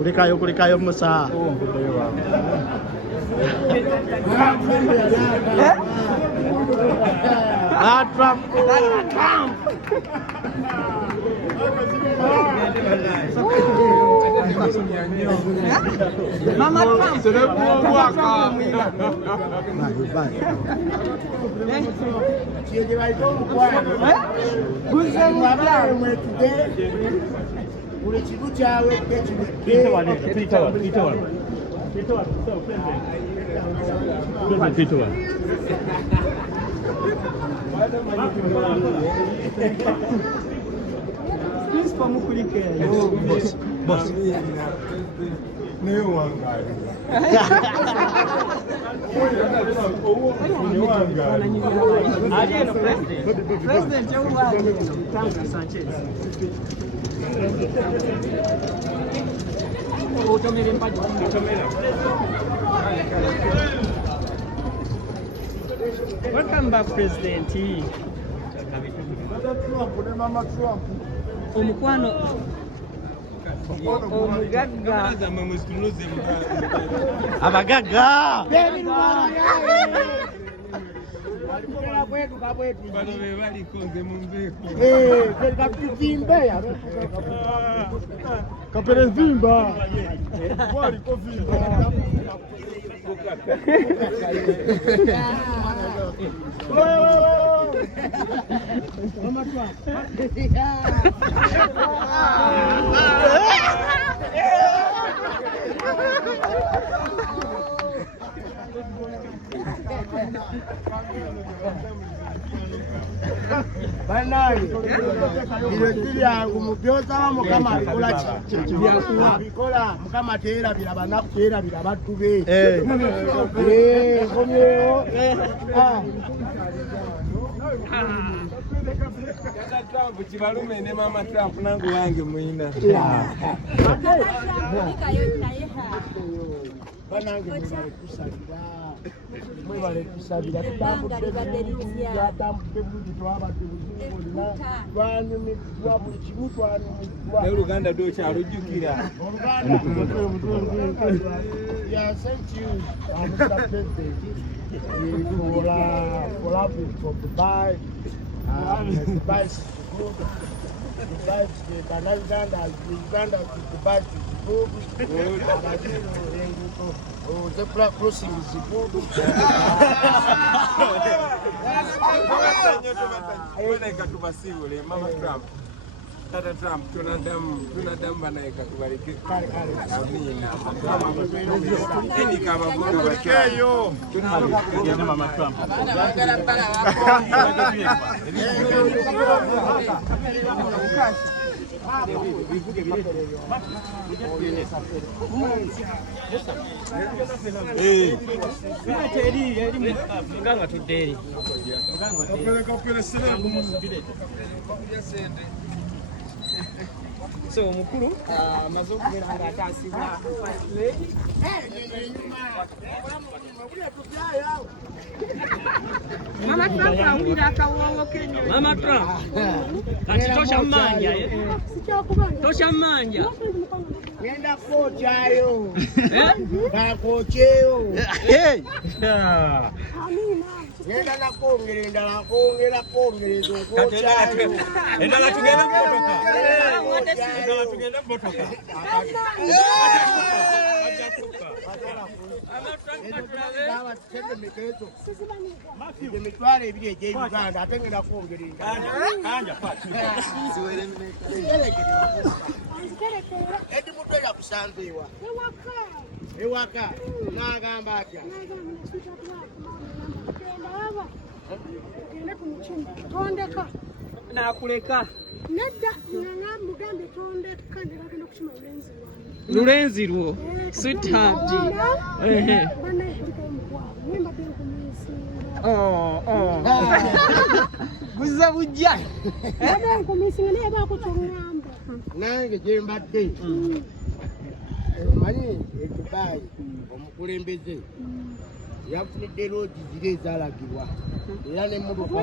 Kulikayo Musa. Trump. Mama Trump. Boss. President Sanchez. Welcome back, President. Omukwano omugagga Abagagga. Banaye bile yangu mubyoza mukama alikola abikola mukama teera bilabana teera bilabatu be komyo Trump kibalume ne Mama Trump nangu wange muina. Banange mwebale kusabira tutambudde bulungi twabadde twanyumizibwa buli kimu twanyumizibwa Ne Uganda kyalujjukira. Yeah, thank you, Mr. President, for having for Dubai. Dubai is good. Dubai is Uganda to Dubai is good. Zebra crossing is good. Mama Trump. Tata Trump tunadamu banaye katubalike kale amina eni kama mungu bakeyo tunagenda Mama Trump muganga tuderi so mukuru amaze okubera nga atasibwa first lady Mama Trump awulira akawawo kenyo Mama Trump kati tosha mmanja tosha mmanja Ngenda kochayo bakocheyo Ngenda nakongera endala kongerezo kochayo endala tugenda kumotoka emitwalo ebiri egy'Uganda ate ngenda kwongera edi mutwe yakusanze ewaka nagamba atya nakuleka nedda nga mugambe tondeka ndibagenda okukima lulenzi lwo sweetheart buza bujja enkumisinga naye baako kyoŋŋamba nange gye mbadde manyi Dubai omukulembeze yafunidde loogi ziri ezaalagirwa era n'emmotoka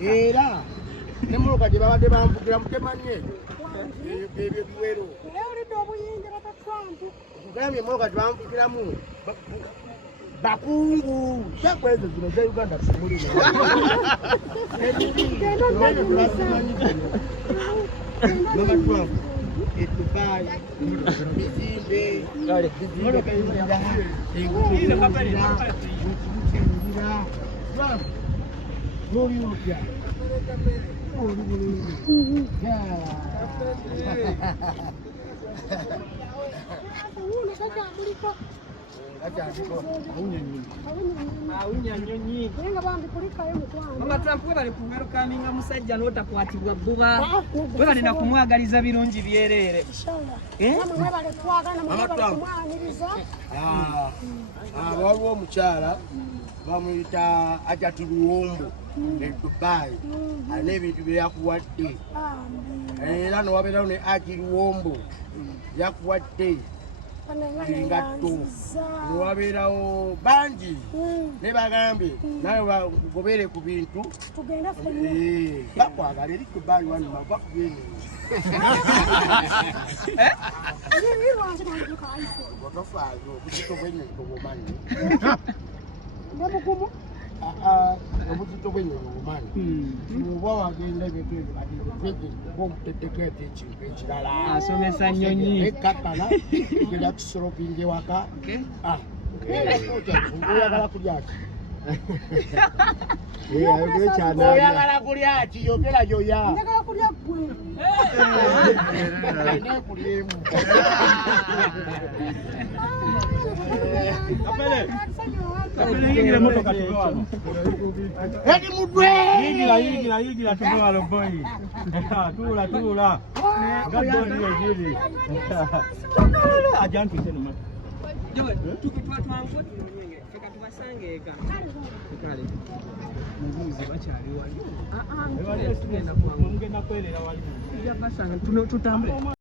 era n'emmotoka gye babadde bamvugira mutemanye ebyo biwero Kugambye moka twamvukiramu bakungu kyakwezo zino za Uganda tumuli Mama twangu Dubai bizimbe Mama Trump we bali kuwerukaminga musajja n'otakwatibwa bbuba we balina kumwagaliza birungi byerere waliwo omukyala bamuyita Ajati Luwombo e Dubai alina ebintu bye yakuwadde era nowabeerawo ne Ajati Luwombo yakuwadde engatto nowabeerawo bangi ne bagambye nawe bagobere ku bintu bakwagala eri Dubai wano bakugenda otofaayo obuzito bw'ennyonyi obumanyi obuzito bw'ennyonyi obumanyi oba wagenda ebintu ebyo omutetekeeto ekintu ekirala asomesa nnyonyi ekkakala genda kisolo kingi waka oyagala kulya ki oyagala kulya ki yogera yoya njagala kulya ggwe nekulyemu Yingira motoka tuve wano. edi mudwe Yigira tuve wano boy. Tuula. Gaddo niyo jiri. Ajantwise numa. Jowe tukitwatwangu fika tubasange eka kale mubuzi bakyali wali tugenda kwangu Mugenda kwerera wali. tutambule